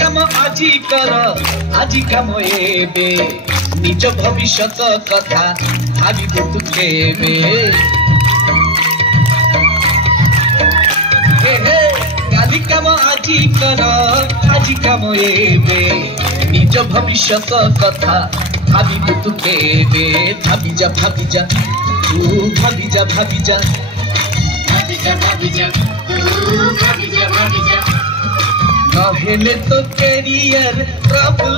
काम आजी कर आजी काम एबे निज भविष्यत कथा भाविबु तु केबे काली काम आजी कर आजी काम एबे निज भविष्यत कथा भाविबु तु केबे भाबी जा तू भाबी जा भाबी जा नहेले तो कैरियर ट्रबल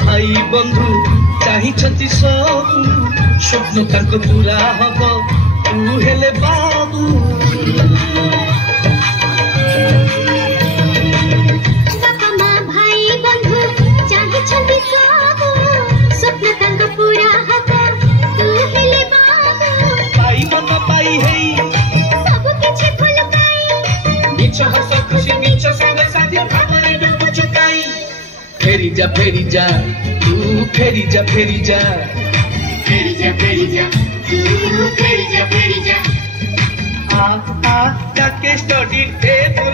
भाई बंधु चाहि सब स्वप्न तक पूरा हम तू हेले बाबू भाई बंधु चाहि सब स्वप्न तक पूरा हम तू हेले बाबू पाई मन पाई है सब किछि भूल पाई मिछ हस खुशी मिछ संग साथी भावना डूब चुकाई फेरी जा तू फेरी जा तू फेरी जा आ जाके स्टडी टेबल